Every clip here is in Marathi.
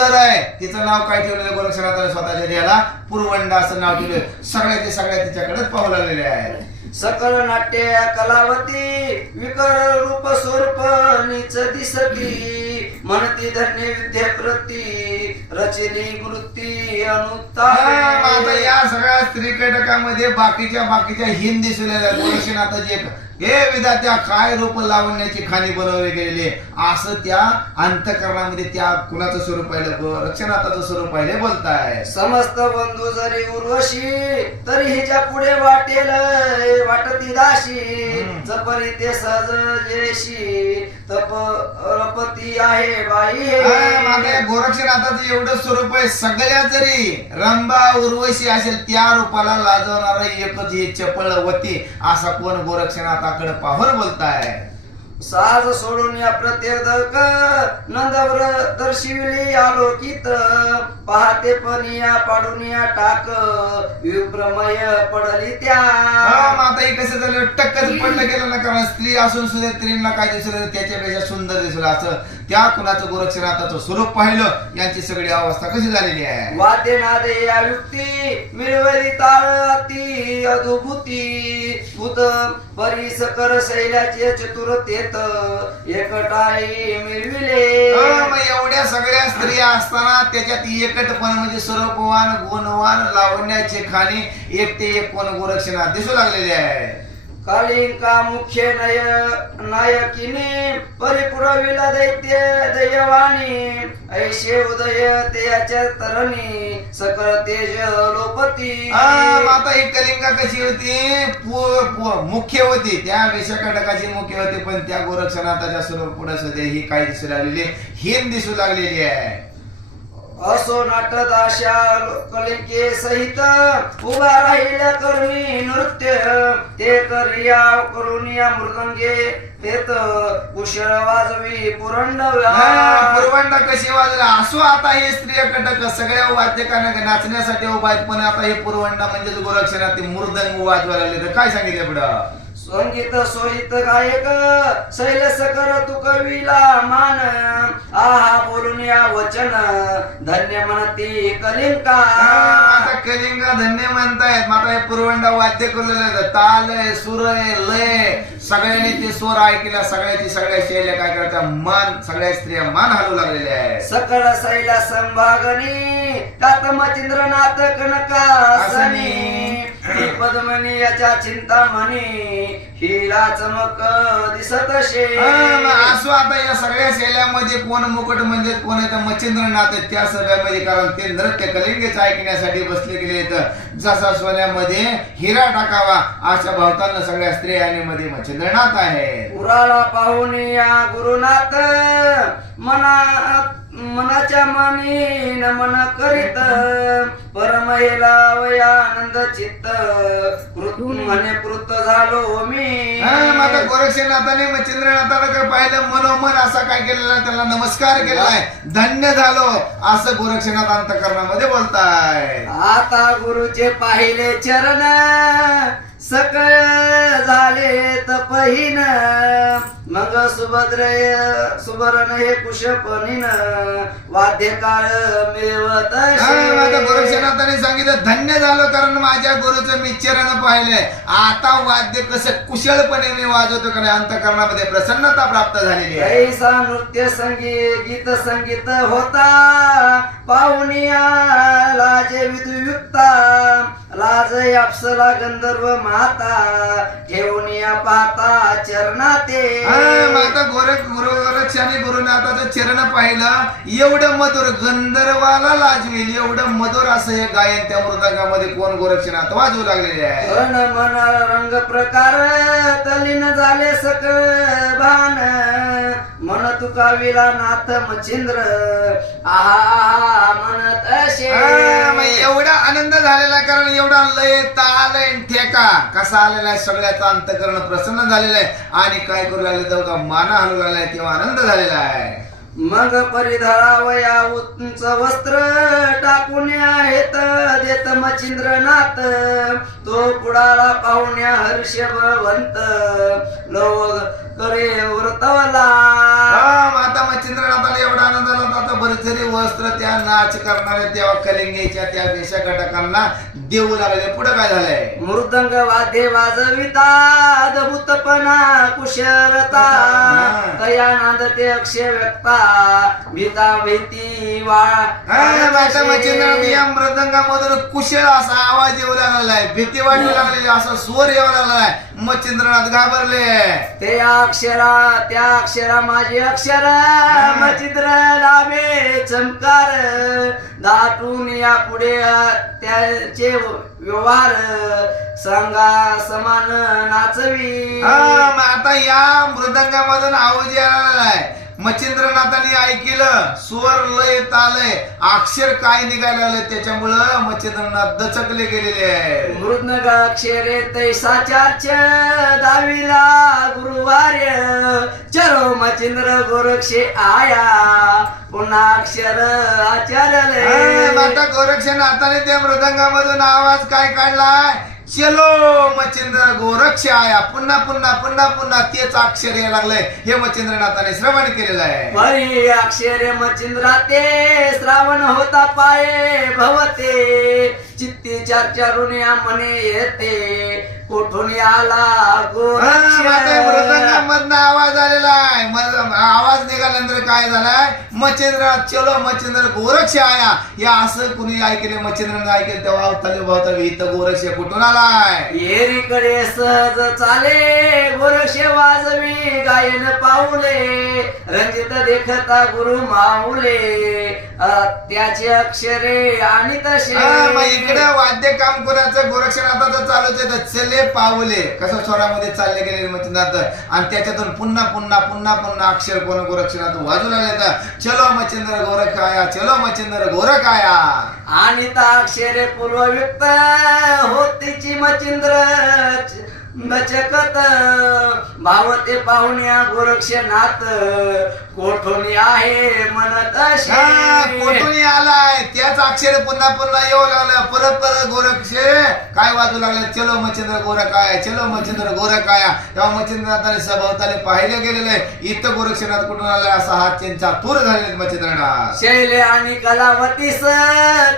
सुंदर आहे. तिचं नाव काय ठेवलेलं गोरक्षनाथाने स्वतःच्या देहाला पुरवंडा असं नाव ठेवलं. सगळ्या तिच्याकडेच पाहू लागलेले आहेत. सकल नाट्य कलावती विकर रूप स्वरूप नीच दिसती म्हणती धन्य विद्ये प्रती रचनी वृत्ती आता या सगळ्या स्त्री कीटकामध्ये बाकीच्या हिंद दिसलेल्या गोरक्षनाथाची एक हे विधात्या काय रूप लावण्याची खाणी बनवली गेलेली असं त्या अंतःकरणामध्ये त्या कुणाचं स्वरूप पाहिलं गोरक्षनाथाचं स्वरूप पाहिले बोलताय. समस्त बंधू जरी उर्वशी तरी हिच्या पुढे वाटती दाशी जपरी ते सहज जेशी तपती आहे बाई. माझ्या गोरक्षनाथाचं एवढं स्वरूप आहे. सगळ्या जरी रंभा उर्वशी असेल त्या रूपाला लाजवणारा एकच हे चपळवती असा कोण गोरक्षनाथाकडे पाहून बोलताय. साज सोडून या प्रत्येक नंदवर दर्शिवली आलोकित पाहते पण या पाडून या टाक विप्रमय पडली त्या. आता हे कसं झालं टक्कच पडलं गेलं ना. कारण स्त्री असून सुद्धा स्त्रीला काय दिसलं त्याच्यापेक्षा सुंदर दिसलं असं त्या कुणाचं गोरक्षनाथाचं स्वरूप पाहिलं. यांची सगळी अवस्था कशी झालेली आहे. वाद्य नादे या युक्ती मिळवली ताळ अति अद्भुती भूत परीस कर शैलाचे चतुरतेत एकटाई मिळविले. एवढ्या सगळ्या स्त्रिया असताना त्याच्यात एकटपण म्हणजे स्वरूपवान गुणवान लावण्याचे खाणी एक ते एक कोण गोरक्षनाथ दिसू लागलेले आहे. कालिंका मुख्य नायकिनी परिपुरविला दैत्य दैवानी ऐशे उदय त्याच्या तरणी सकळ तेज लोपती. आता ही कलिंगा कशी होती मुख्य होती त्या वेशकटकाची मुख्य होती पण त्या गोरक्षनाथाच्या स्वरूप पुढे सध्या ही काय दिसू लागलेली हिंद दिसू लागलेली आहे. असो नाटद अशा कलिके सहित उभा राहिल्या करुणी नृत्य ते करून या मृदंगे तेत कुशळ वाजवी पुरवंड कशी वाजला असो. आता हे स्त्रिया कटक सगळ्या वाद्यकांना नाचण्यासाठी उभा आहेत पण आता हे पुरवंडा म्हणजेच गोरक्षनाथ मृदंग वाजवायला लागले. तर काय सांगितलं पुढं संगीत सोयीत गायक शैलस कर तू कवीला मान आहा बोलून या वचन धन्य म्हणती कलिंका. आता कलिंगा धन्य म्हणतायत. आता हे पुरवंडा वाद्य केलेलं ताल आहे सूर आहे लय सगळ्यांनी ते स्वर ऐकला. सगळ्या शैल्या काय करतात मान सगळ्या स्त्रिया मान हलू लागलेल्या आहे. सकळ शैला संभागनी तात मचिंद्रनाथ कनकासनी पद्मनी याच्या चिंतामणी हिला चमक दिसत शे. असो आता या सगळ्या शैल्यामध्ये कोण मुकुट म्हणजे कोण आहे तर मच्छिंद्रनाथ त्या सभेमध्ये कारण ते नृत्य कलिंगेच ऐकण्यासाठी बसले गेले. जसा सोन्यामध्ये हिरा टाकावा अशा भावताना सगळ्या स्त्रिया आणि मध्ये मच्छिंद्रनाथ आहे. पुराला पाहून या गुरुनाथ मनाच्या मनी नमन करीत परमहेला वयानंद चित्त म्हणे कृत झालो मी. आता गोरक्षनाथाने मच्छिंद्रनाथाला पाहिलं मनोमन असा काय केलेला त्याला नमस्कार केलाय धन्य झालो असं गोरक्षनाथ अंतःकरणामध्ये बोलताय. आता गुरुचे पाहिले चरण सकळ झाले तपहीन मग सुभरण हे कुशपणीन वाद्यकाळ मिळवत. गोरक्षनाथाने सांगितलं धन्य झालो कारण माझ्या गुरुचं मी चरण पाहिले. आता वाद्य कसं कुशलपणे मी वाजवतो कारण अंतःकरणामध्ये प्रसन्नता प्राप्त झालेली आहे. ऐसा नृत्य गीत संगीत होता पाहुनिया लाजे विद्युक्ता लाज अप्सरा गंधर्व माता ठेवून या पाहता चरणाते. आता गोरक्षाने गुरुनाथाचं चरण पाहिलं एवढं मधुर गंधर्वाला लाजवेल एवढं मधुर असं हे गायन त्या मृदंगामध्ये कोण गोरक्षनाथ वाजवू लागलेले आहे. मन रंग प्रकार तलीन झाले सकळ भान मन तुका विला नाथ मच्छिंद्र आहा म्हणत असे. एवढा आनंद झालेला कारण एवढा लय ताल ठेका कसा आलेला आहे सगळ्याचा अंतःकरण प्रसन्न झालेला आहे आणि काय करू लागले तेव्हा माना हलू लागलाय तेव्हा आनंद झालेला आहे. मग परिधारावया उंच वस्त्र टाकून आहेत देत मच्छिंद्रनाथ तो पुढाला पाहुण्या हर्षवंत लोक करे व्रतवला. माता मच्छिंद्रनाथाला एवढा आनंद झाला होता, आता भरजरी वस्त्र त्या नाच करणाऱ्या त्या कलिंगेच्या त्या वेशा घटकांना देऊ लागले. पुढे काय झालंय? मृदंग वाद्य वाजविता अद्भुतपणा कुशलता तया नांदते अक्षय व्यक्ता भीता भीती माता मच्छिंद्रनाथ या मृदंगामधून कुशल असा आवाज येऊ लागलेला आहे, भीती वाटू लागलेली, असा स्वर येऊ लागलेला आहे. मच्छिंद्रनाथ घाबरले. त्या अक्षरा माझी अक्षर मच्छिंद्र नामे चमकार दाटून या पुढे त्याचे व्यवहार सांगा समान नाचवी. आता या मृदंगामधून आवाज यायला आहे. मच्छिंद्रनाथांनी ऐकलं स्वर लय तालय अक्षर काय निघायला लागले, त्याच्यामुळं मच्छिंद्रनाथ दचकले गेलेले आहे. मृदंग अक्षरे तैसाचार्च दाविला गुरुवार्य चरो मच्छिंद्र गोरक्षे आया पुन्हा अक्षर आचार्य. माता गोरक्षनाथाने त्या मृदंगामधून आवाज काय काढलाय? चलो मच्छिंद्र गोरक्ष आया. पुन्हा पुन्हा पुन्हा पुन्हा तेच अक्षर यायला लागलंय. हे मच्छिंद्रनाथाने श्रवण केलेलं आहे. हरी अक्षरे मच्छिंद्रा ते श्रावण होता पाये भवते चित्ती चर्चारून या मने येते कोठून आला गोरक्ष. मृदंगामधनं आवाज आलेला आहे. आवाज निघाल्यानंतर काय झालाय? मच्छिंद्र चलो मच्छिंद्र गोरक्ष आया. या असं कुणी ऐकले? मच्छिंद्राने ऐकले तेव्हा अवताली भावताली इथं गोरक्ष कुठून आलाय? येरीकडे सहज चाले गोरक्ष वाजवी गायन पाऊले रंजित देखता गुरु माऊले त्याचे अक्षरे आणि तसे. इकडे वाद्य काम कोणाचं गोरक्षनाथाचं चालूच आहे. चले पावले कसं स्वरामध्ये चालले गेले मच्छिंद्रनाथ, आणि त्याच्यातून पुन्हा पुन्हा पुन्हा पुन्हा अक्षर कोण गोरक्षनाथ वाजू लागले. तर चलो मच्छिंद्र गोरख आया, चलो मच्छिंद्र गोरख आया. आणि ता अक्षरे पूर्वयुक्त होतीची मच्छिंद्र नचकत भावते पाहुण्या गोरक्षनाथ कोठून आहे म्हणत कोठून आलाय त्याच अक्षर पुन्हा पुन्हा येऊ लागलं. परत परत गोरक्ष काय वाजू लागले? चलो मच्छिंद्र गोरख आया, चलो मच्छिंद्र गोरख आया. तेव्हा मच्छिंद्रनाथाने सभोवताले पाहिले गेलेले इथं गोरक्षनाथ कुठून आलाय असा हात त्यांचा तूर झालेले मच्छिंद्रनाथ. शैले आणि कलावतीस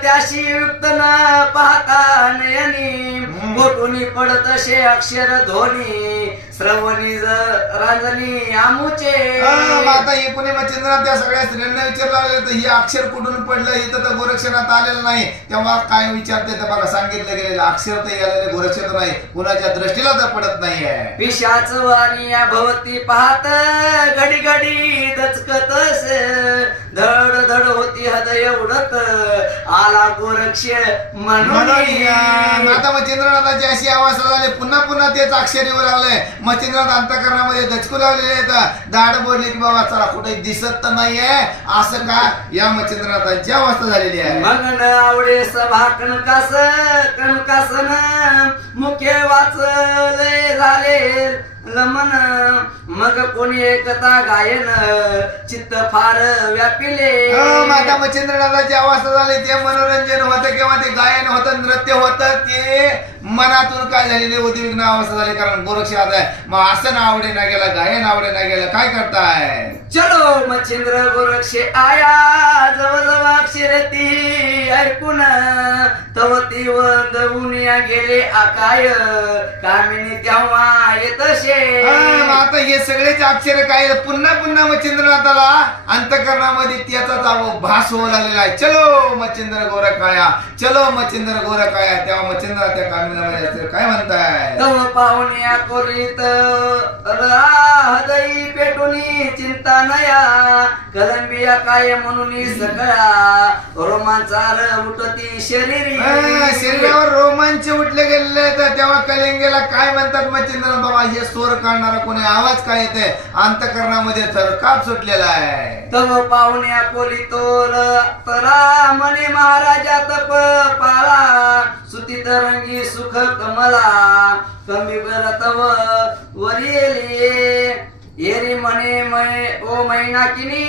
त्याशी युक्त न पाहता नयनी कोठून पडत असे अक्षर ध्वनी श्रवणी रांजणी आमुचे. आता हे पुणे मच्छिंद्रनाथ त्या सगळ्या स्त्रियांना विचारलं लागले तर हे अक्षर कुठून पडलं? इथं तर गोरक्षनाथ आलेलं नाही. तेव्हा काय विचारते तर बघा सांगितलं गेलेलं अक्षर तर आलेले गोरक्षनाथ नाही, कुणाच्या दृष्टीला तर पडत नाहीये. पिशाच वाणी या भवती पाहत घडी घडी दचकतस धड धड होती हृदय उडत आला गोरक्ष म्हणून. आता मच्छिंद्रनाथाची अशी अवस्था झाली. पुन्हा पुन्हा तेच अक्षर येऊ लागले. मच्छिंद्रनाथ अंतःकरणामध्ये दचकू लागलेले आहेत. दाढ बोलली की बाबा चला कुठे दिसत तर नाहीये असं का या मच्छिंद्रनाथांची अवस्था झालेली आहे. मग न आवडे सभा कणकासन मुखे वाचले झाले लमन मग कोणी एकता गायन चित्त फार व्यापिले. माता मच्छिंद्रनाथाची अवस्था झाली. ते मनोरंजन होतं किंवा ते गायन होतं नृत्य होतं ते मनातून काय झालेली उद्विग्न अवस्था झाली. कारण गोरक्षनाथ आहे. मग असं ना आवडे ना गेला, गायन आवडे ना गेलं, काय करताय? चलो मच्छिंद्र गोरक्ष आया जवळ अक्षरती ऐकून तवती वंदवून या गेले आकाय कामिनी तेव्हा येतशे. आता हे सगळेच अक्षर काय पुन्हा पुन्हा मच्छिंद्रनाथाला अंतःकरणामध्ये त्याचा भास होऊ लागलेला आहे. चलो मच्छिंद्र गोरख आया, चलो मच्छिंद्र गोरख आया. तेव्हा मच्छिंद्र त्या कामिनीमध्ये काय म्हणताय? तव पाहुण्या कोरीत हृदयी पेटुनी चिंता नया कलंबिया काय म्हणून सगळा रोमांचार उठती शरीरी. शरीरावर रोमांच उठले गेलेले तर तेव्हा कलिंगेला काय म्हणतात मच्छिंद्रनाथ बाबा? हे स्वर काढणारा कोणी आवाज काय येते? अंतःकरणामध्ये थरकाप सुटलेला आहे. तव पाहुण्या कोली तोल तरा मने महाराजा तप पाळा सुती तरंगी सुख कमला कमी बल तव वरिले एरी म्हणे ओ मैनाकिनी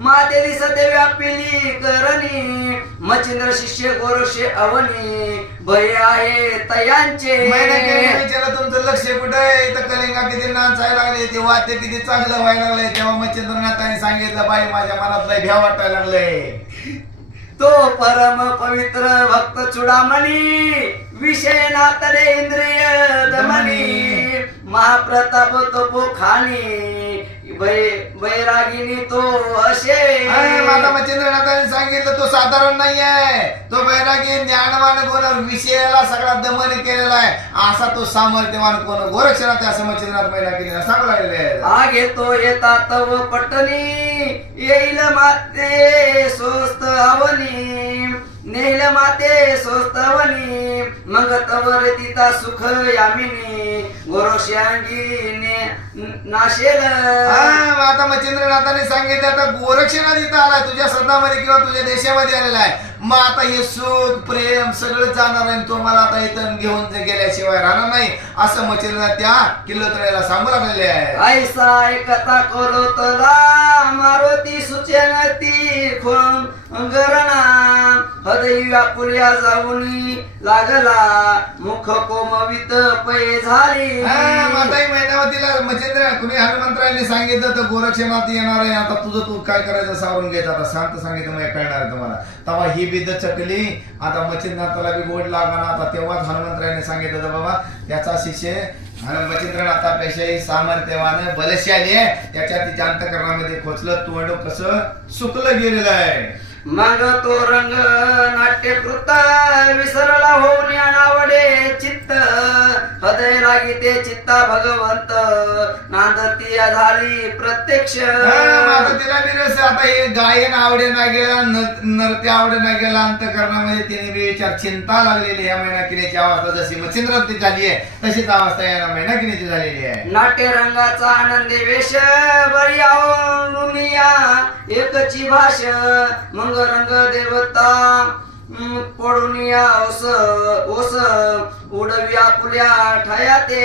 माते दिसते व्यापिली करणी मच्छिंद्र शिष्य गोरक्षे अवनी भय आहे तयांचे. विचारा तुमचं लक्ष कुठं आहे? इथं कलिंगा किती नाचायला लागले, ते वाद्य किती चांगलं व्हायला लागलंय. तेव्हा मच्छिंद्रनाथाने सांगितलं बाई माझ्या मनात लय भ्या वाटायला लागलंय. तो परम पवित्र भक्त चुडामणी विषय नातले इंद्रिय दमनी महाप्रताप तपो खाणी बैरागिनी तो असे. माता मच्छिंद्रनाथाने सांगितलं तो साधारण नाहीये, तो बैरागी ज्ञानवान कोण विषयाला सगळा दमन केलेला आहे असा तो सामर्थ्यवान कोण गोरक्षनाथ असं मच्छिंद्रनाथ बैरागीने सांगू लागलेले आहे. आगे तो येता तव पटणी येईल माते स्वस्त अवनी नेल माते स्वस्त अवनी मग तवर तिता सुख यामिनी गोरक्षांगी नाशेल. आता मच्छिंद्रनाथाने सांगितलं आता गोरक्षनाथ इथं आलाय तुझ्या सदनामध्ये किंवा तुझ्या देशामध्ये आलेला आहे. मग आता हे सुख प्रेम सगळं जाणार आहे, तो मला आता इथं घेऊन गेल्याशिवाय राहणार नाही असं मच्छिंद्रनाथ त्या किल्लोत्र्याला सांगू लागलेले आहे. ऐसा एकता कोलोतला मारुती सूचनती गरणा हृदय व्यापुल्या जाऊनी लागला मुख कोमवित पै झाली. माताई मैनावतीला मच्छिंद्र कुणी हनुमंतरायांनी सांगितलं तर गोरक्षनाथ येणार आहे, आता तुझं तू काय करायचं सावरून घ्यायचं आता शांत सांगितलं मग कळणार आहे तुम्हाला. तेव्हा ही बिद चकली आता मच्छिंद्रनाथाला बी गोड लागणार. आता तेव्हाच हनुमंतरायांनी सांगितलं तर बाबा त्याचा शिष्य मच्छिंद्रनाथापेक्षाही सामर्थ्यवान बलशाली आहे, त्याच्या तिच्या अंतःकरणामध्ये खोचलं तोंड कसं सुकलं गेलेलं आहे. मग तो रंग नाट्यकृत विसरला होऊन नावडे चित्त हृदय लागिते चित्ता भगवंत नांदती झाली प्रत्यक्ष. आता तिला विरस आता हे गायन आवडे ना गेला नृत्य आवडे ना गेला अंतःकरणामध्ये तिने विचार चिंता लागलेली या मैनाकिनीची अवस्था जशी मच्छिंद्राची झाली आहे तशीच अवस्था या मैनाकिनीची झालेली आहे. नाट्य रंगाचा आनंदी वेश बरी आवडुनिया एकची भाष मग रंग देवता पडुनिया ओस ओस उडव्या पुल्या ठयाते.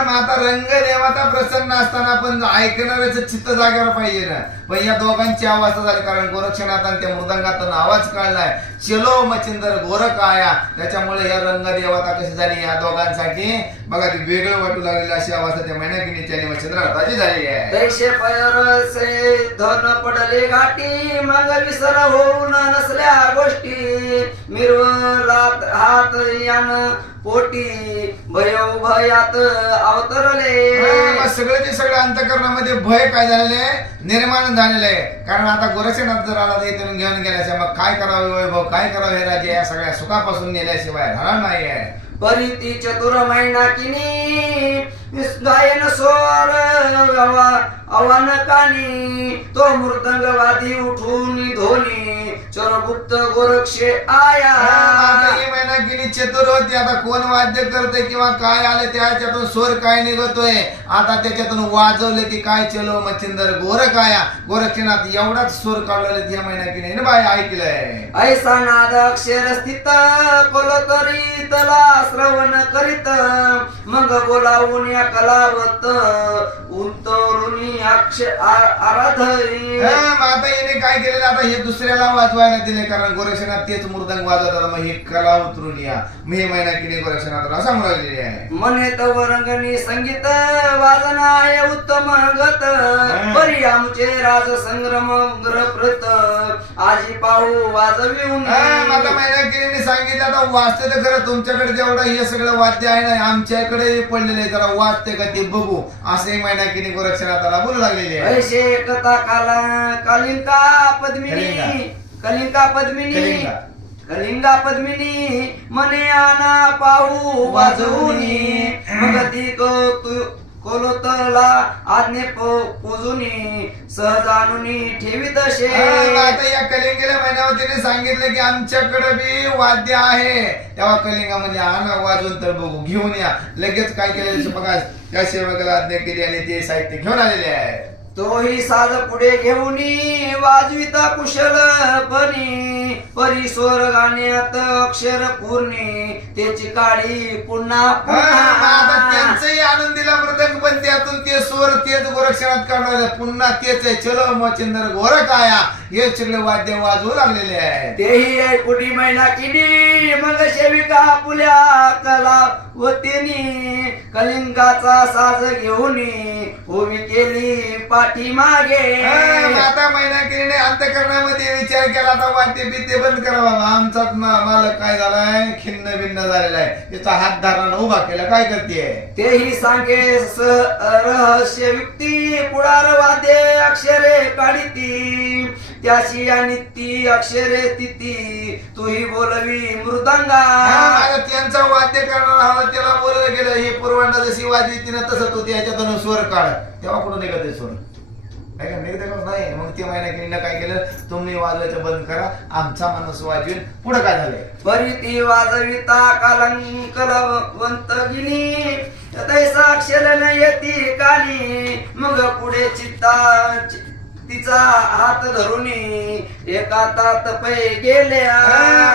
आता रंग देवता प्रसन्न असताना पण ऐकणाऱ्याचं चित्त जागेवर पाहिजे ना. पण या दोघांची अवस्था झाली कारण गोरक्षनाथाने त्या मृदंगातून आवाज काढलाय चलो मच्छिंद्र गोरख आया. त्याच्यामुळे या रंग देवता कशी झाली या दोघांसाठी बघा ती वेगळं वाटू लागलेली अशी अवस्था त्या मैनाकिनीची आणि मच्छिंद्रनाथाची झालेली आहे. तैसे पैरसे धन पडले घाटी मग विसर होऊन नसल्या गोष्टी मिरवलात हात यान पोटी भयात अवतरले. सगळं सगळं अंतःकरणामध्ये भय काय झालेले निर्माण झालेलं आहे. कारण आता गोरक्षनाथ जर आला तर इथून घेऊन गेल्याशिवाय मग काय करावे वैभव काय करावे हे राज्य या सगळ्या सुखापासून नेल्याशिवाय राहणार नाही आहे. परिती चतुर मैनाकिनी गायन स्वर आव्हान कानी तो मृदंगवादी उठून धोनी चरगुप्त गोरक्षे आया. मैनाकिनी चतुर होती. आता कोण वाद्य करते किंवा काय आले त्याच्यातून स्वर काय निघतोय आता त्याच्यातून वाजवले की काय चलो मच्छिंद्र गोरख आया. गोरक्षनाथ एवढाच स्वर काढलेले त्या मैनाकिनी बाय ऐकलंय. ऐसा नाद अक्षर स्थित कोलोतरी तला श्रवण करीत मग बोलावून या कलावत उंतरुनी आराधरी. आता याने काय केलेलं आता हे दुसऱ्याला वाजवायला दिले कारण गोरक्षनाथ तेच मृदंग वाजवतात मग हे कला उतरून या मी मैनाकिनी गोरक्षनाथला सांगू लागलेली आहे. मने तव रंगनी संगीत वादन आहे उत्तम गत परी आमचे राज संग्रम ग्रप्रत आजी पाहू वाजविऊन. आता मैनाकिनीने सांगितलं आता वाजते तर खरं तुमच्याकडे जेवढं हे सगळं वाद्य आहे ना आमच्याकडे पडलेले आहे जरा वाजते का ते बघू असे मैनाकिनी गोरक्षनाथाला बोलू लागलेली आहे. ऐशे कथा कलिंगा पद्मिनी मने आना पाहू वाजवूनी मग ती कोलोतला आज्ञे पूजुनी सहजानुनी ठेवीत असे. आता या कलिंगेला मैनावतीने सांगितलं की आमच्याकडे बी वाद्य आहे तेव्हा कलिंगामध्ये आणा वाजवून तर बघू घेऊन या. लगेच काय केलेलं बघा त्या सेवकाला आज्ञा केली आणि ते साहित्य घेऊन आलेले आहे. तोही साज पुढे घेऊनी वाजविता कुशल पणी परी स्वर गाण्यात अक्षर पूर्णी त्याची काळी पुन्हा आता पुन्हा त्यांचंही आनंदीला मृदंग पण त्यातून ते स्वर तेच गोरक्षणात काढणार पुन्हा तेच आहे चलो मचिंदर गोरख आया हे सगळे वाद्य वाजवू लागलेले आहे. तेही ऐकुटी मैना किनी मग सेविका पुल्या कलावतीनी कलिंगाचा साज घेऊन उभी केली पाठीमागे. आता महिना केलीने अंतकरणामध्ये विचार केला आता वाद्य बिद्य बंद करा बाबा आमचाच मालक काय झालाय खिन्न भिन्न झालेला आहे त्याचा हात धरणानं उभा केला काय करते. तेही सांगे रहस्य युक्ती पुढार वाद्य अक्षरे काढिती त्याशी आणि ती अक्षरे तिती तुही बोलवी मृदंगा. त्यांचा वाद्य करणारा हवा त्याला बोललं गेलं हे पुरवंडा जशी वाजली तिनं तसं तो त्याच्यातून स्वर काढ तेव्हा कुठून निघत आहे स्वर काय का निघत नाही. मग ते महिना केलीनं काय केलं तुम्ही वाजवायचं बंद करा आमचा माणूस वाजवीन. पुढे काय झालंय परी ती वाजविता कलंकलवंत गिनी तैसा अक्षर न येती कानी मग पुढे चित्ता तिचा हात धरून एका तात पै गेल्या.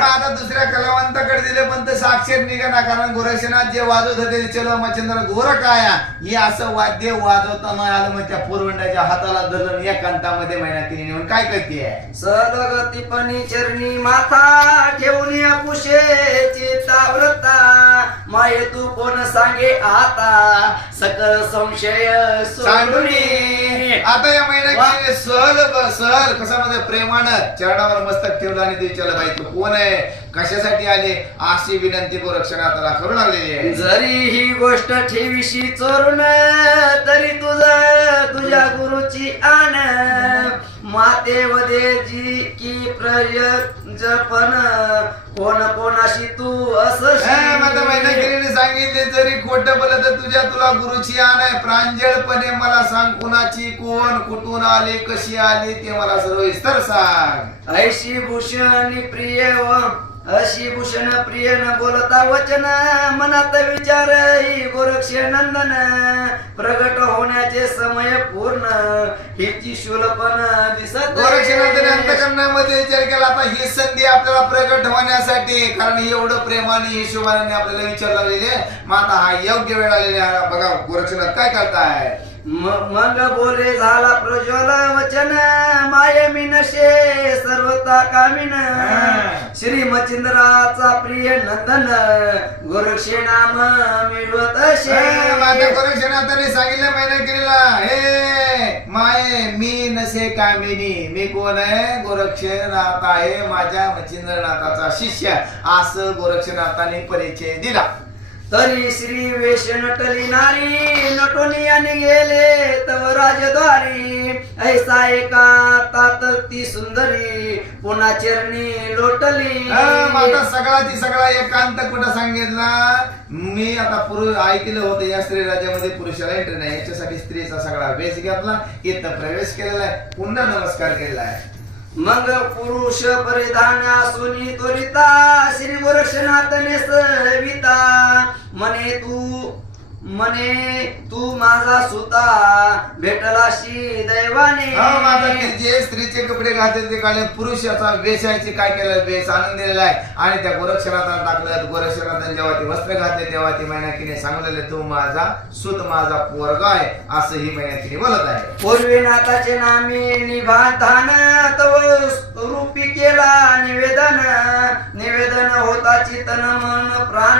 आता दुसऱ्या कलावंताकडे दिले पण ते साक्षर निघाला कारण गोरक्षनाथ जे वाजवत होते चलो मच्छिंद्र गोरख आया हे असं वाद्य वाजवताना आलं मग त्या पुरवंड्याच्या हाताला धरलं एकांतामध्ये महिना केली नेऊन काय करते सलगती पणी चरणी माथा ठेवून या पुषेची ताव्रता माये तू कोण सांगे आता सकल संशय सोडून. आता या महिना केली सहल कशामध्ये प्रेमानं चरणावर मस्तक ठेवलं आणि ते विचारलं बाई तू कोण आहे कशासाठी आले अशी विनंती गोरक्षनाथाला करू लागलेली आहे. जरी ही गोष्ट ठेवीशी चोरून तरी तुझ्या गुरुची आण माते वदे जी की प्रयजपन कोण कोणाशी तू असं माझ्या महिना केलीने सांगितले जरी खोट बोलत तर तुला गुरुची आण आहे प्रांजळपणे मला सांग कुणाची कोण कुठून आले कशी आली ते मला सर्व विस्तार सांग. ऐशी भूषण प्रिय व अशी भूषण प्रिय न बोलता वचन मनात विचार गोरक्ष नंदन प्रगट होण्याचे समय पूर्ण हिची शूलपण दिसत. गोरक्षनाथाने अंतकरणामध्ये विचार केला आता ही संधी आपल्याला प्रगट होण्यासाठी कारण एवढं प्रेमाने हिशोबाने आपल्याला विचार लागलेले मग आता हा योग्य वेळ आलेली आहे. बघा गोरक्षनाथ काय करताय. मग बोले झाला प्रज्वल वचन माये मिनशे सर्वता कामिन श्री मचिंद्राचा प्रिय नंदन गोरक्षे नाम मिळवत माझ्या गोरक्षनाथाने सांगितलं महिना केलेला हे माये मी नसे कामिनी मी कोण आहे गोरक्षनाथ आहे माझ्या मचिंद्रनाथाचा शिष्य असं गोरक्षनाथाने परिचय दिला. तरी श्री वेश नटली नारी नटोनियाने गेले तव राजद्वारी ऐसा एका तात ती सुंदरी पुन्हा चरणी लोटली. माझा सगळाची सगळा एकांत कुठं सांगितला मी आता पुरुष ऐकलं होतं या स्त्री राज्यामध्ये पुरुषाला एंट्री नाही याच्यासाठी स्त्रीचा सगळा वेश घेतला इथं प्रवेश केलेला आहे पुन्हा नमस्कार केलेला आहे. मग पुरुष परिधान सुनी त्वरिता श्री गोरक्षनाथने सविता म्हणे तू माझा सुता भेटलाशी दैवाने. जे स्त्रीचे कपडे घातले ते काढले पुरुषाचा वेशाचे काय केलं वेश आनंद दिलेला आहे आणि त्या गोरक्षनाथाला टाकलं. गोरक्षनाथाने जेव्हा ते वस्त्र घातले तेव्हा ती मैनाकीने सांगलेले तू माझा सुत माझा पोरगा आहे असं ही मैनाकीने बोलत आहे. पूर्वीनाथाचे नामे निभाधान तव रूपी केला निवेदन होता चितन मन प्राण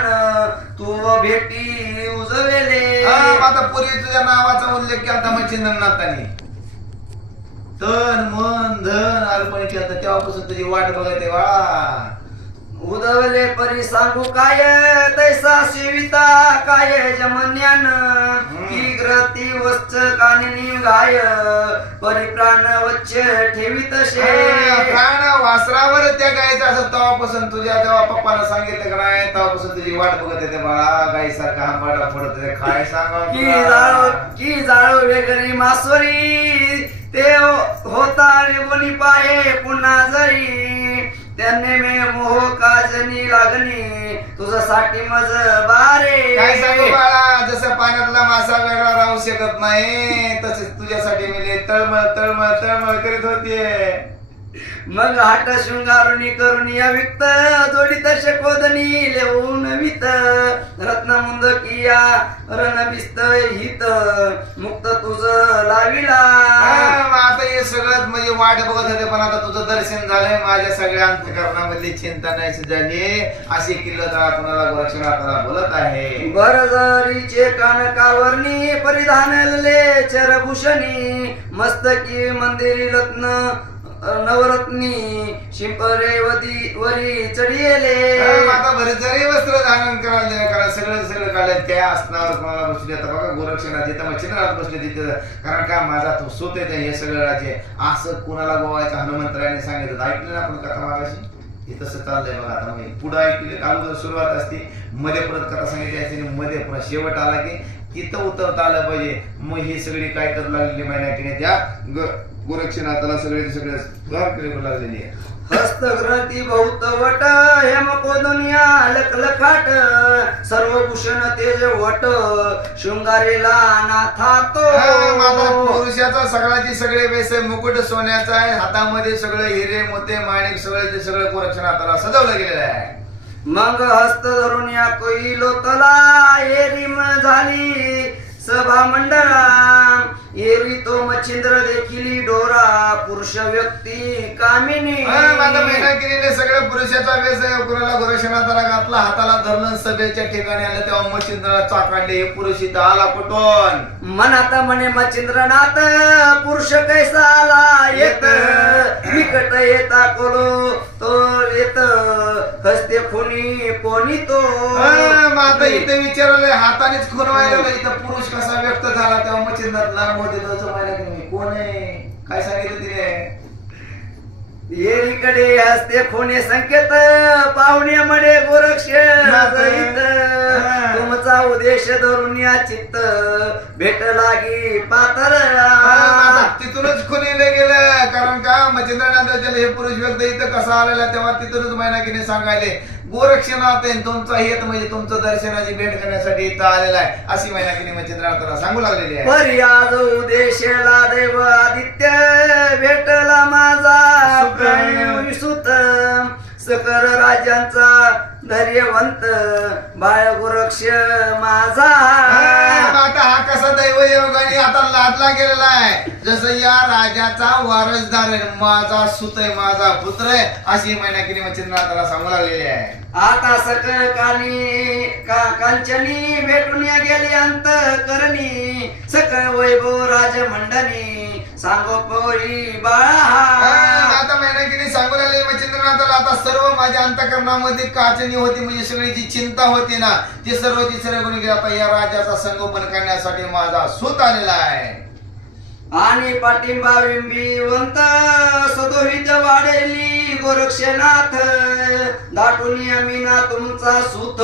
तू भेटी उजवेले. आता पूर्वी तुझ्या नावाचा उल्लेख केला मच्छिंद्रनाथाने तन मन धन अर्पण केलं तेव्हापासून तुझी वाट बघत तेव्हा उदवले परी सांगू काय तैसा सेविता काय जमन्यान की ग्रती वच्च कानिनी गाय परी प्राण वच्च ठेवीत प्राण वासरावर त्या गायचं असं तेव्हापासून तुझ्या जेव्हा पप्पाला सांगितलं का नाही तेव्हापासून तुझी वाट बघत येते बाळा गायसारखा आंबाडा पडत काय सांगा की जाळो वेगळी मासोरी ते होता रे बोली पाये पुन्हा जरी त्यांनी मे मोह काजनी लागणी तुझ्यासाठी मज बारे. काय सांगू बाळा जसं पाण्यातला मासा वेगळा राहू शकत नाही तसेच तुझ्यासाठी मी तळमळ तळमळ तळमळ करीत होते. मग हाट शृंगारुनी करुणी अविक्त जोडीत शकोदनी लेऊन वित रत्नमुंद किया रणबिस्त हित मुक्त तुझ लाविला. आता हे सगळं म्हणजे वाट बघत होते पण आता तुझं दर्शन झालंय. माझ्या सगळ्या अंतःकरणामधली चिंता नाहीशी झाली. अशी किल्लता कुणाला गोरक्षनाथाला बोलत आहे. बरजरीचे कानकावरणी परिधानले चरभूषणी मस्तकी मंदिरी रत्न नवरत्नी शिंपरे वरी चढियेले. आता भरजरी वस्त्र धारण करायला कारण सगळं काढलं त्या आसनावर कोणाला बसले. आता बघा गोरक्षनाथ तिथं मच्छिंद्रनाथ बसले तिथं. कारण का माझा तो सूत येते हे सगळं राज्य असं कुणाला गोवायचं हनुमंतरायाने सांगितलं. ऐकलं ना आपण कथा मागाशी हे तसं चाललंय बघा. आता मग पुढे ऐकली अगोदर सुरुवात असते मध्ये परत कथा सांगितली असते मध्ये पुन्हा शेवट आला की तिथं उतरता आलं पाहिजे. मग ही सगळी काय करू लागलेली महिन्याने त्या गोरक्षनाथाला सगळे करू लागलेली आहे. हस्तग्रंथी बहुत वट हेमकोदनिया लखलखाट सर्व भूषण तेज वट शृंगारेला नाथा तो. माझा पुरुषाचा सगळ्याची सगळे वेस मुकुट सोन्याचा आहे. हातामध्ये सगळं हिरे मोते माणिक सगळं गोरक्षनाथाला सजवलं गेलेलं आहे. मग हस्त धरून या कोइलोतला एरीम झाली सभा मंडळा एरी तो मच्छिंद्र देखील डोरा पुरुष व्यक्ती कामिनी. माझा महिना केलेले सगळं पुरुषाचा वेस कुणाला गोरक्षनाथाला घातला हाताला धरलं सभेच्या ठिकाणी आलं तेव्हा मच्छिंद्राला चाकाडले. हे पुरुष इथं आला कुठून मनात म्हणे मच्छिंद्रनाथ पुरुष कैसा आला येत निकट येता कोलो तो येत हस्ते खुनी कोणी तो. आता इथे विचारलं हातानेच खून व्हायला इथं पुरुष कसा व्यक्त झाला तेव्हा मच्छिंद्रात कोण आहे काय सांगितलं तिने. येरीकडे हस्ते खोने संकेत पाहुणे म्हणे गोरक्ष तुमचा उद्देश धरून या चित्त भेट लागी पातर. तिथूनच खुनीले गेलं. कारण का मच्छिंद्रनाथ हे पुरुष व्यक्त इथं कसा आलेला तेव्हा तिथूनच मैनाकीने सांगायले गोरक्षनाथ तुमचा हेत म्हणजे तुमचं दर्शनाची भेट करण्यासाठी इथं आलेला आहे अशी मैनाकीने मच्छिंद्रनाथाला सांगू लागलेली आहे. पर्याद उद्देशला देव आदित्य भेटला माझा सुत सकल राजांचा धैर्यवंत बाळ गोरक्ष माझा. आता हा कसा दैवयोगाने आता लादला गेलेला आहे. जसं या राजाचा वारसदार आहे माझा सुत आहे माझा पुत्र आहे अशी मैनाकीने मच्छिंद्रनाथाला सांगू लागलेली आहे. आता सकळ कांचनी भेटून गेली अंत करणी सकळ वैभव राजमंडनी सांगोपरी बाळा. आता मैनाकीने सांगू लागले मच्छिंद्रनाथाला आता सर्व माझ्या अंतःकरणामध्ये काचणी होती म्हणजे सगळी जी चिंता होती ना ती सर्वची सर्व गुण आता या राजाचा संगोपन करण्यासाठी माझा सूत आलेला आहे. आणि पाठिंबा विंबीवंत सदोहित वाढेली गोरक्षनाथ दाटून मीना तुमचा सूत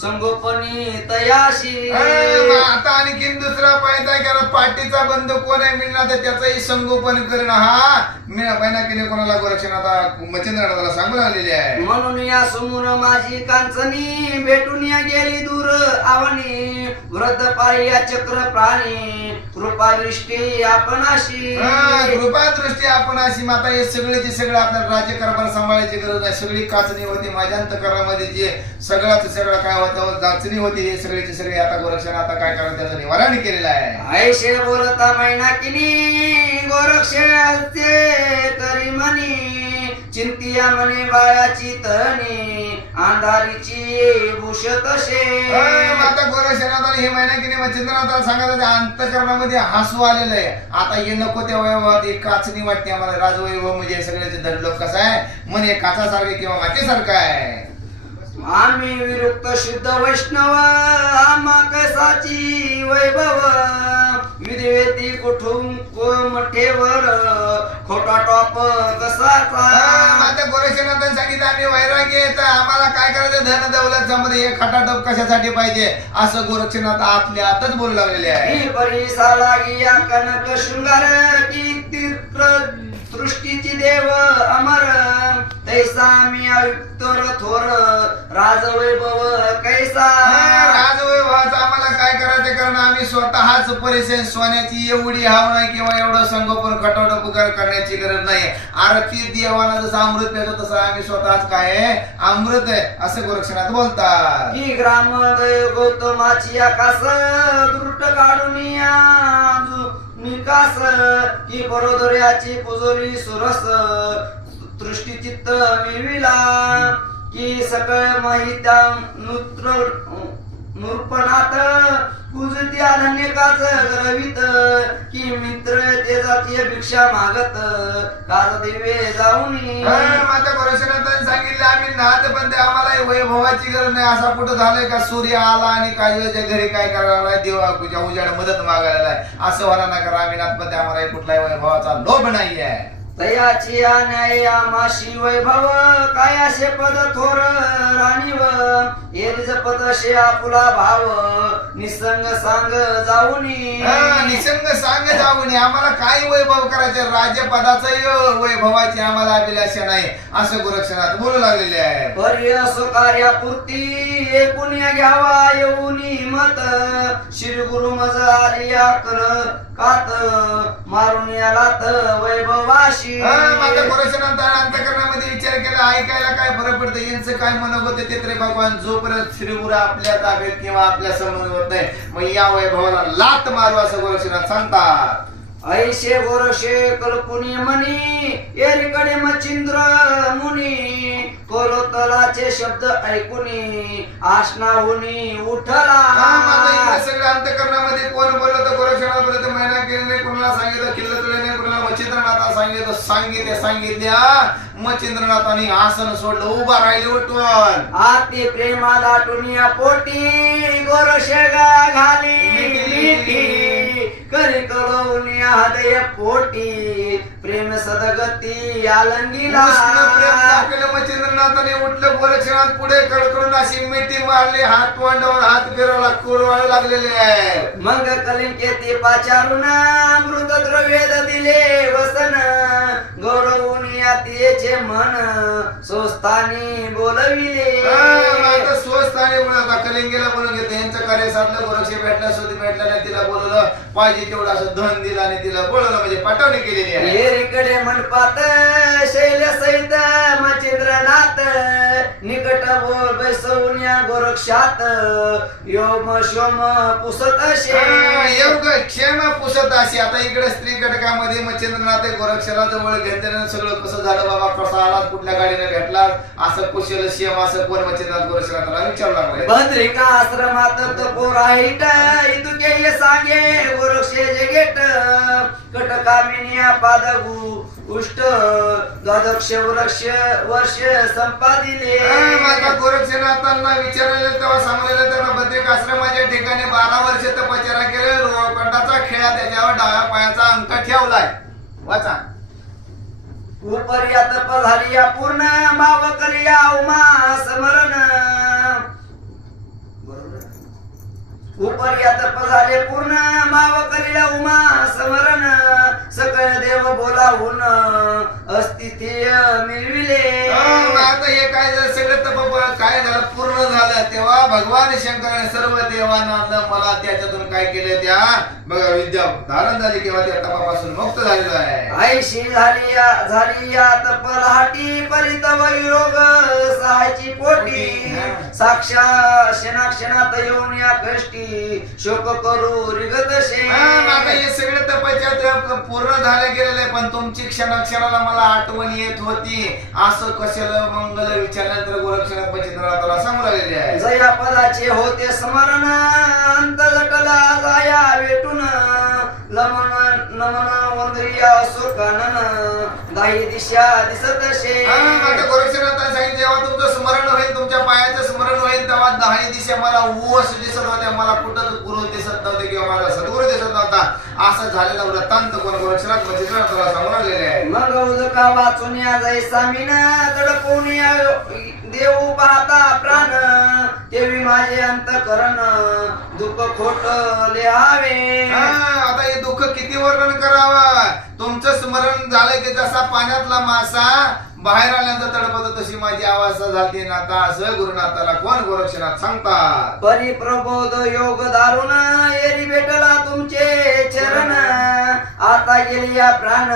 संगोपनी तयाशी. आता आणखीन दुसरा फायदा केला पाठीचा बंध कोण आहे मिळणार तर त्याचंही संगोपन करणं हा मैनाकीने कोणाला गोरक्षनाथा मच्छिंद्रनाथाला सांगून आलेली आहे. म्हणून या समोर माझी कांचनी भेटून गेली दूर आवणी वृद्ध पाया चक्र प्राणी कृपादृष्टी आपणाशी. कृपा दृष्टी आपणाशी. माता हे सगळेचे सगळं आपल्याला राज्य कारभार सांभाळायची गरज आहे. सगळी काचणी होती माझ्या अंतःकरणामध्ये जे सगळं काय होतं चाचणी होती हे सगळेचे सगळे आता गोरक्षनाथ काय करावं त्याचं निवारण केलेलं आहे. ऐशे बोलता मैनाकिनी गोरक्ष करी म्हणी चिंतिया म्हणे बाळाची तरणी अंधारीची भूषत शे. आता गोरक्षनाथाला हे मैनाकीने मच्छिंद्रनाथाला सांगायचं अंतःकरणामध्ये हसू आलेलं आहे. आता हे नको त्या वैभवात एक काचणी वाटते आम्हाला. राजवैभव म्हणजे सगळ्याचे धडलोक कसं आहे म्हणे काचासारखे किंवा मातीसारखं आहे. आम्ही विरुक्त शुद्ध वैष्णव आम्हा कसाची वैभव विधिवेदी कुठून कोमठेवर खोटा टॉप कसाचा. आता गोरक्षनाथांनी सांगितलं आम्ही वैरागी येत आम्हाला काय करायचं धन दौलत मध्ये हे खटाटोप कशासाठी पाहिजे असं गोरक्षनाथ आतल्या आतच बोलू लागलेले आहे. परिसा लागी या कनक शृंगार की तीर्थ सृष्टीची देव अमर तैसा कैसा मी उत्तर थोर राजवैभव कैसा राजवैभवाचं आम्हाला काय करायचं, कारण आम्ही स्वतःच परिचय सोन्याची एवढी हाव नाही किंवा एवढं संगोपन खटवट पुकार करण्याची गरज नाही. आरती देवाला जसं अमृत पितो तसं आम्ही स्वतःच काय आहे, अमृत आहे असं गोरक्षनाथ बोलतात. की ग्रामोदय गौतमाची आकाश दृष्ट काढून निकास की बरोदर्याची पुजोरी सुरस दृष्टी चित्त मिळविला की सकळ माहित्या नृपणात पूजती अनन्यकाच गरवित की मित्र ते जातीय भिक्षा मागत काज दिवे जाऊनी. माझ्या गोरक्षनाथांनी सांगितलं आम्ही नाथ पण ते आम्हाला वैभवाची गरज नाही. असा कुठं झालंय का सूर्य आला आणि काजव्याच्या घरी काय करायला आहे, देवा पूजा उजाड मदत मागायला आहे असं व्हायला ना, करा आम्ही नाथ पण ते आम्हाला कुठलाही वैभवाचा लोभ नाहीये. तयाची न्याय आमाशी वैभव काय असे पद थोर राणीव एरिज पद शे आपुला भाव निसंग सांग जाऊनी. निसंग सांग जाऊनी आम्हाला काय वैभव करायचे, राज्यपदाचं वैभवाची आम्हाला अभिलाषा नाही असं गोरक्षनाथ बोलू लागलेले आहे. पर्य कार्यापुरती एकूण घ्यावा येऊनी मत श्री गुरु मज आलिया कर कात मारून यालात वैभवाशी. माझ्या गोरक्षनाथांनी अंतःकरणामध्ये विचार केला, ऐकायला काय फरक पडतं, यांचं काय म्हणत होते ते तरी भगवान जोपर्यंत श्री गुरु आपल्या ताब्यात किंवा आपल्या समोर होत नाही मग या वैभवाला लात मारू असं गोरक्षनाथ सांगतात. ऐशे गोरशे कल्पुनी मनी एलिकडे मचिंद्र मुनी कोलोतलाचे शब्द ऐकुनी आसनाहुनी उठला. सगळं अंतःकरणामध्ये कोण बोललं तर गोरक्षनाथ बोलत महिना केले, कोणाला सांगितलं किल्ल तुळेने, कोणाला मच्छिंद्रनाथा सांगितल्या मच्छिंद्रनाथांनी आसन सोडलं, उभा राहिले उठून. आती प्रेमा दाटून या पोटी गोरशे घाली करी कळवून हृदय पोटी प्रेम सदगती आलंगीला. मच्छिंद्रनाथाने उठलं, गोरक्षनाथ पुढे कडकडून अशी मिठी मारली, हात वंडवून हात फिरवला, कुरवाळू लागलेले आहे. मग कलिंकेती पाचारून मृत द्रव्येद दिले वसन गौरवून यातीचे मन स्वस्थानी बोलविले. स्वस्थानी बोलवला, कलिंगेला बोलून घेतलं, यांचं कार्य साधलं, गोरक्ष भेटला, शोध भेटला नाही, तिला बोलवलं, पाहिजे तेवढं असं धन दिलं आणि तिला बोलवलं, म्हणजे पाठवणी केलेली आहे. एकीकडे मंडपात शैल सहित मच्छिंद्रनाथ निकट बैसवून या गोरक्षात योम शोम पुसत योग क्षेम पुसत अशी. आता इकडे स्त्री घटकामध्ये मच्छिंद्रनाथ गोरक्षाला जवळ घेतल्यानं सगळं कसं झालं बाबा, कसा आला, कुठल्या गाडीने भेटला, असं कुशल शेम असं कोण मच्छिंद्रनाथ गोरक्षनाथाला विचारू लागले. भद्रिका आश्रमात तपोर आहे इतुके सांगे गोरक्षे जे गेट कटकामिनिया पादगु उष्ट द्वादक्ष वर्ष संपादिले. माझ्या गोरक्षनाथांना विचारलेलं तेव्हा सांगलेलं त्यांना भद्रिक आश्रमाच्या ठिकाणी 12 वर्ष तपश्चर्या केले, रोळकंडाचा खेळा त्याच्यावर डाव्या पायाचा अंक ठेवलाय. वाचा. उपर्या तप झाली या पूर्ण माव करिया उमा समरण उपर्या तप झाले पूर्ण माव करिया उमा समरण सकळ देव बोलावून अस्तित्य मिळविले. आता हे काय झालं, सगळं तप काय झालं, पूर्ण झालं तेव्हा भगवान शंकराने सर्व देवांना मला त्याच्यातून काय केलं, त्या बघा विद्या धारण झाली किंवा त्या तपापासून मुक्त झालेलं आहे. ऐशी झाली या तप लाटी परितव योग सहायची पोटी साक्षा क्षणाक्षणात येऊन या कष्टी शोक करू रिगत शे. आता हे सगळे तपस्या पूर्ण झाले गेलेले, पण तुमची क्षणाक्षणाला मला आठवण येत होती असं कशाला मंगल विचारल्यानंतर गोरक्षनाथ मच्छिंद्रनाथाला सांगू लागलेले आहे. जया पदाचे होते स्मरण अंत जटला जाया वेटून लमन नमन वंद्रिया सुरकानन दाही दिशा दिसत शे. गोरक्षनाथाने सांगितलं जेव्हा तुमचं स्मरण होईल, तुमच्या पायाचं स्मरण होईल, तेव्हा 10 दिशा मला ऊस दिसत होत्या, मला कुठं गुरु दिसत नव्हते किंवा माझा सद्गुरु दिसत नव्हता. असं झालेला वृत्तांत गोरक्षनाथ मच्छिंद्रनाथाला सांगू लागलेले आहे. मग उदका वाचून या जैसा मीना तडपून देऊ पाहता प्राण तेवी माझे अंतकरण दुःख खोट लिहावे. आता हे दुःख किती वर्णन करावं. तुमचं स्मरण झालं की जसा पाण्यातला मासा बाहेर आल्यानंतर तडपत तशी माझी अवस्था झाली नाथा असं गुरुनाथाला कोण गोरक्षनाथ सांगतात. परिप्रबोध योग दारुण एरी भेटला तुमचे चरण आता गेली या प्राण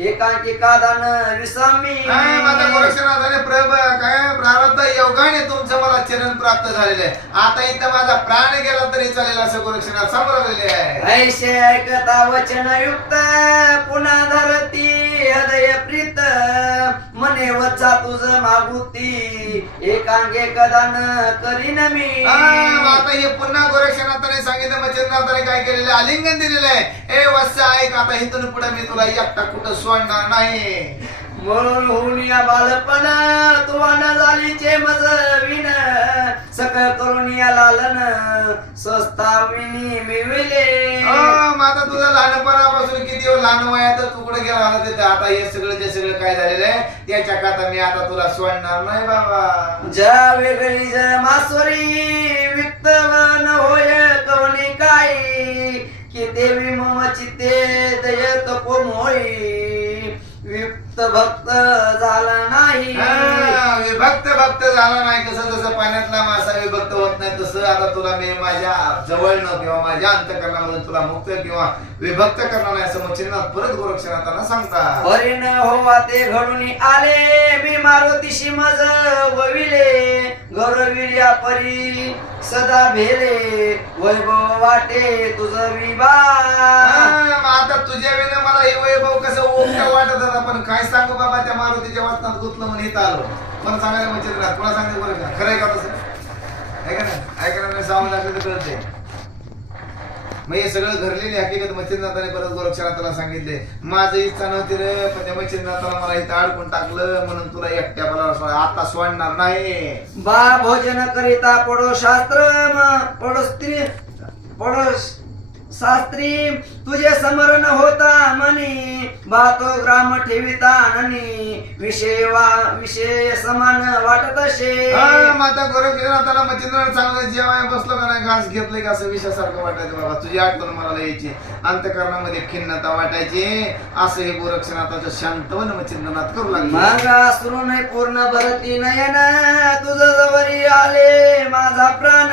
एकांकिका दान विसामी माझ्या गोरक्षनाथाने काय प्रारब्ध योगाने तुमचं मला चरण प्राप्त झालेलं आहे. आता इथं माझा प्राण गेला तरी चालेल असं गोरक्षनाथ समजलेले आहे. ऐशे ऐकता वचन युक्त पुन्हा धरती हृदय प्रीत मने वचा तुझ मागुती एकांगे कदान करीन मी. आता हे पुन्हा गोरक्षनाथाने सांगितलं मच्छिंद्रनाथाने काय केलेलं आलिंगन दिलेलं आहे. ए वत्सा ऐक आता इथून पुढे मी तुला एकटा कुठं सोडणार नाही. म्हणून होऊन या बालपण तुवाना झालीचे मज विन सकळ करून या लालन स्वस्ताविनी मिळविले. आता तुझं लहानपणापासून किती लहान वयात तुकडं गेला होता तिथं. आता हे सगळं काय झालेलं आहे त्याच्या करता मी आता तुला सोडणार नाही बाबा. ज्या वेगळी ज मासुरी विक्तवन होय कवनी काय की देवी मम चित्ते दयत कोमोई विक्त भक्त झाला नाही. विभक्त झाला नाही. कसं जसं पाण्यातला मासा विभक्त होत नाही तसं आता तुला मी माझ्या जवळनं किंवा माझ्या अंतःकरणामधून तुला मुक्त किंवा विभक्त करणार नाही असं मच्छिंद्रनाथ परत गोरक्षनाथांना सांगतात. हरिण होवा ते घडून आले मी मारुतीशी मज वविले गौरविल्या परी सदा भेले वैभव वाटे तुझं विभा. आता तुझ्या विना मला हे वैभव कसं ओमटा वाटत होता पण काय सांगू बाबा त्या मारुतीच्या वाचनात गुतलं म्हणून इथं आलो. मला सांगायला मच्छिंद्रनाथ कोणा सांगते बरं का खरंय का तसं ऐका ना ऐका ना सावध असलं तर कळते. मग हे सगळं घरलेली हकीकत मच्छिंद्रनाथाने परत गोरक्षनाथाला सांगितले. माझं इच्छा नव्हती रे पण त्या मच्छिंद्रनाथाला मला इथं अडकून टाकलं म्हणून तुला एकट्या मला आता सोडणार नाही. बा भोजन करिता पडो शास्त्र पडो स्त्री पडो शास्त्री तुझे समरण होता मनी बातो ग्राम ठेविता ननी विषय समान वाटत असे. माता गोरक्षनाथाला मच्छिंद्रनाथ चांगलं जेवाय बसलो का नाही घास घेतलंय का असं विषयासारखं वाटायचं बाबा. तुझी आठवण मला यायची अंतःकरणामध्ये खिन्नता वाटायची. असं हे गोरक्षनाथाचं शांतवन मच्छिंद्रनाथ करू लागले. मग असू नाही पूर्ण भरती नयन तुझ जवरी आले माझा प्राण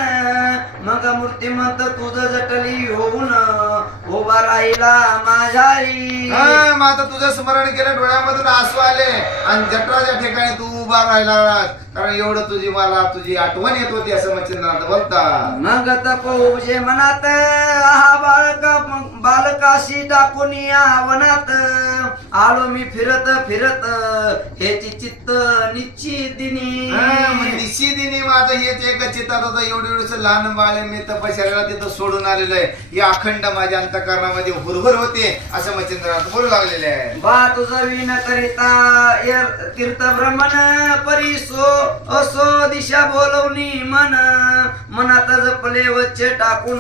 मग मूर्तिमंत तुझ जटली होऊन उभा राहिला माझ्यारी. माता तुझं स्मरण केलं डोळ्यामधून आसू आले आणि जठराच्या ठिकाणी तू उभा राहिला कारण एवढं तुझी आठवण येत होती असं मच्छिंद्रनाथ बोलतात. मग तपोजे मनात हा बालकाशी टाकून या वनात आलो मी फिरत फिरत हेची चित्त निश्चिदिनी. निश्चिदिनी माझं हेच एक चित्तात होतं. एवढं लहान बाळ मी तपश्चर्याला तिथं सोडून आलेलं आहे. हे अखंड माझ्या अंतःकरणामध्ये हुरहुर होते असं मच्छिंद्रनाथ बोलू लागलेले आहे. बा तुझं विन करिता तीर्थ भ्रमण परिसो असो दिशा बोलवणी मनात जपले वच्चे टाकून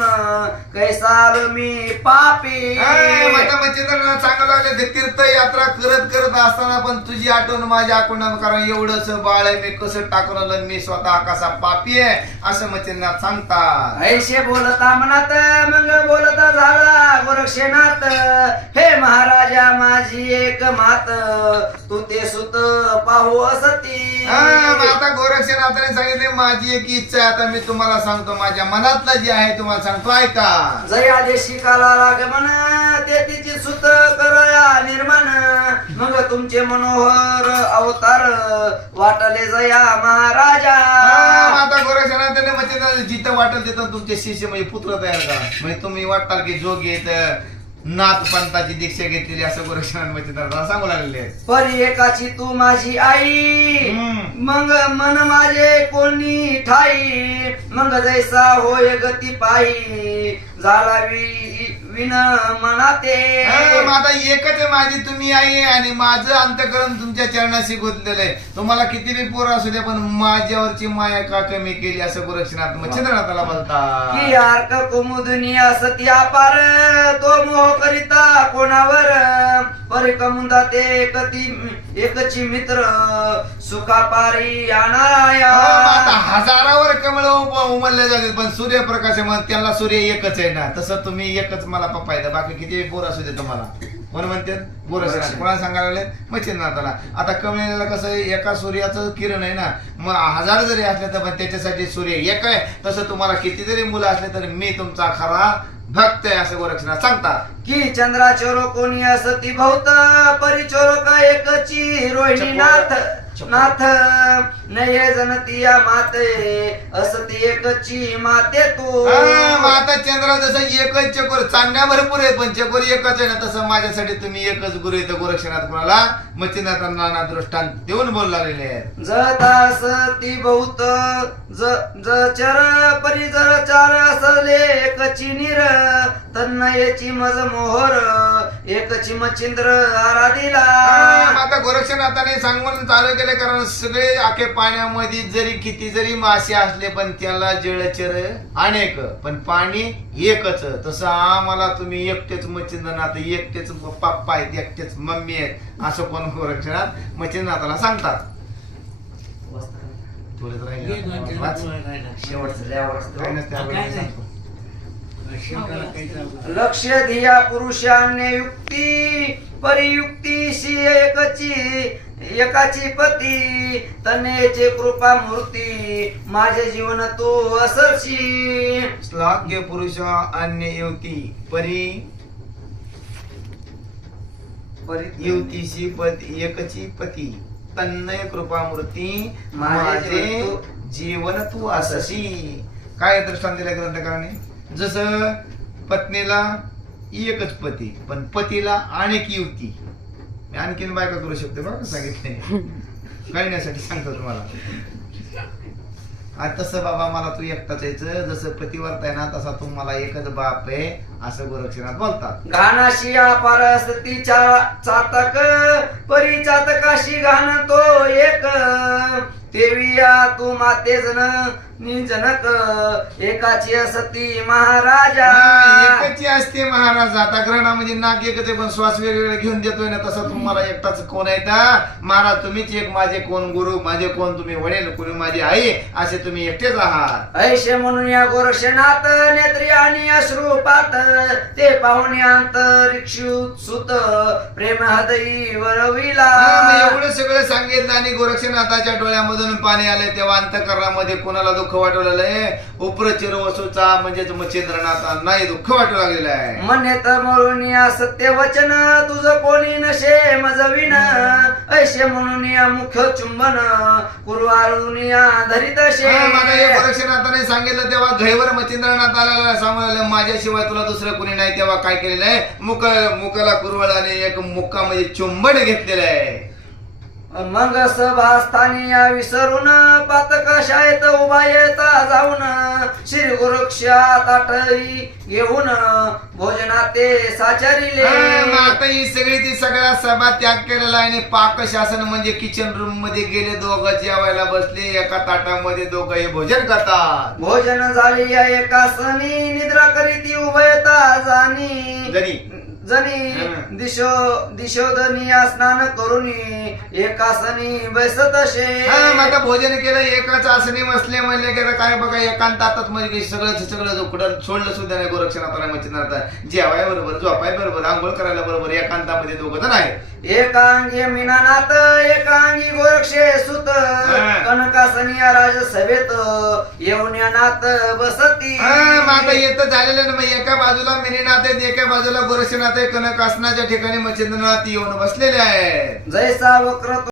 कैसाल मी पापी. माझ्या मच्छिंद्रनाथ सांगायला लागले ते तीर्थयात्रा करत असताना पण तुझी आठवण माझ्या आठवण कारण एवढंच बाळ आहे मी कसं टाकून आलं मी स्वतः कसा पापी आहे असं मच्छिंद्रनाथ सांगतात. ऐशे बोलता मनात मग बोलता झाला गोरक्षनाथ हे महाराजा माझी एक मात तू ते सुत पाहू असती. आता गोरक्षनाथाने सांगितले माझी एक इच्छा आहे. आता मी तुम्हाला सांगतो माझ्या मनातलं जे आहे तुम्हाला सांगतो ऐका. जया देशी काला लागमन ते तिची सुत करया निर्माण मग तुमचे मनोहर अवतार वाटले जया महाराजा. आता गोरक्षनाथाने म्हणजे जिथं वाटेल तिथं तुमचे शिष्य म्हणजे पुत्र तयार करा. म्हणजे तुम्ही वाटताल की जोग येत नाथ पंथाची दीक्षा घेतलेली असं गोरक्षनाथ म्हणजे सांगू लागले. परी एकाची तू माझी आई मग मन माझे कोणी ठाई मग जैसा होय गती पायी झाला विन मनाते. आता एकच आहे माझी तुम्ही आई आणि माझं अंतःकरण तुमच्या चरणाशी गुंतलेलं आहे. तुम्हाला किती बी पोर असू दे पण माझ्यावरची माया का कमी केली असं गोरक्षनाथ मच्छिंद्रनाथाला बोलतात. की अर्क कुमुदनी असती अपार तो मोह करिता कोणावर परिकमुंदा ते कती एकची मित्र सुखापारी आणाया. आता हजारावर कमळ उमलले जातात पण सूर्यप्रकाश त्याला सूर्य एकच आहे ना तसं तुम्ही एकच मला पप्पा येतं बाकी किती पोर असू दे तुम्हाला. कोण म्हणते गोरक्षनाथ. कोणाला सांगायला लागले मच्छिंद्रनाथाला. आता कमलेला कसं आहे, एका सूर्याचं किरण आहे ना, मग 1000 जरी असले तर पण त्याच्यासाठी सूर्य एक आहे. तसं तुम्हाला किती जरी मुलं असले तरी मी तुमचा खरा भक्त आहे असं गोरक्षनाथ सांगतात. की चंद्रा चोरो कोणी असती बहुत परिचोरो का एकची रोहिणी नाथ नाथ नये जनतिया माते असती एकची माते तू. आता चंद्रा जसं एकच चकोर, चांगल्या भरपूर आहे पण चकोर एकच आहे ना, तसं माझ्यासाठी तुम्ही एकच गुरु येतं गोरक्षनाथ. कोणाला मच्छिंद्रनाथांना दृष्टांत देऊन बोलू लागलेले आहेत. जतास ती बहुत चर परी जर चार असले एकची निर तन्नयची मज मोहर एकची मच्छिंद्र आराधिला. आता गोरक्षनाथाने सांगून चालू केले, कारण सगळे आखे पाण्यामध्ये जरी किती जरी मासे असले पण त्याला जळचर अनेक पण पाणी एकच. तसं आम्हाला तुम्ही एकटेच मच्छिंद्रनाथ, एकटेच पप्पा आहेत, एकटेच मम्मी आहेत असं कोण गोरक्षनाथ मच्छिंद्रनाथाला सांगतात. लक्ष धिया पुरुषाने युक्ती परियुक्तीशी एकची एकाची पती तनेचे कृपा मूर्ती माझे जीवन तो असरशी. श्लाघ्य पुरुष अन्य युवती परी युवतीशी पती एकची पती तन्नय कृपामूर्ती माझे जीवन तू असशी. काय दृष्टांत दिल्या ग्रंथकाराने? जसं पत्नीला एकच पती पण पतीला अनेक युवती, मी आणखीन बायका करू शकते बरं का, सांगितले कळण्यासाठी सांगतो तुम्हाला. आज तसं बाबा मला तू एकटाच यायचं, जसं पतिव्रता आहे ना तसा तू मला एकच बाप आहे असं गोरक्षनाथ बोलतात. घाणाशी अपार असती चातक परी चातकाशी घाण तो एक तेविया तू माते जन निजनक एकाची असती महाराजा. एकची असते महाराज. आता ग्रहणामध्ये नाक एकच आहे पण श्वास वेगवेगळे घेऊन देतोय ना, तसं तुम्हाला एकटाच कोण आहे का महाराज? तुम्हीच एक, माझे कोण गुरु, माझे कोण तुम्ही वडील, कोणी माझी आई, असे तुम्ही एकटेच आहात. ऐशे म्हणून या गोरक्षनाथ नेत्री आणि अश्रुपात ते पाहुणे अंतरिक्षु सुत प्रेम हृदयी वरविला. एवढं सगळं सांगितलं आणि गोरक्षनाथाच्या डोळ्यामधून पाणी आले तेव्हा अंतःकरणामध्ये कोणाला दुःख वाटू लागलंय? उप्रचिर वसूचा म्हणजेच मच्छिंद्रनाथांना दुःख वाटू लागलेलं आहे. म्हणेत म्हणून या सत्य वचन तुझं कोणी नशे मजविन ऐशे म्हणून या मुख चुंबन कुरवाळून या धरित शे. गोरक्षनाथाने सांगितलं तेव्हा घैवर मच्छिंद्रनाथाला सांगितलं माझ्याशिवाय तुला दुसरं कोणी नाही. तेव्हा काय केलेलं आहे? मुखाला कुरवळाने एक मुक्कामध्ये चुंबन घेतलेलं आहे. मग सभास्थानी या विसरून पातका शाळेत उभा येता जाऊन श्री गोरक्षा ताटई घेऊन भोजनाते साचारिले. आता ही सगळी ती सगळ्या सभा त्याग केलेला आहे आणि पाकशासन म्हणजे किचन रूम मध्ये गेले, दोघं जेवायला बसले, एका ताटामध्ये दोघंही भोजन करतात. भोजन झाले या एका सणी निद्रा करीती उभयता जाणी जनी दिशोदनिया स्नान करून एकासनी बसत असे. आता भोजन केलं, एकाच आसनी बसले म्हणले की काय बघा एकांतातच म्हणजे सगळं उकडं सोडलं सुद्धा नाही गोरक्षनाथाला मच्छिंद्रनाथ. जेवाय बरोबर, झोपाय बरोबर, आंघोळ करायला बरोबर, एकांतामध्ये दोघं जण आहेत. एकांगी मीनानाथ एकांगी गोरक्षे सुत कनकासनिया राज सभेत येऊन्यानाथ बसती. आता येतं झालेलं ना, एका बाजूला मिनीनाथ आहेत, एका बाजूला गोरक्षनाथ आहे. कनकासनाच्या ठिकाणी मच्छिंद्रनाथ येऊन बसलेले आहेत. जैसा वक्र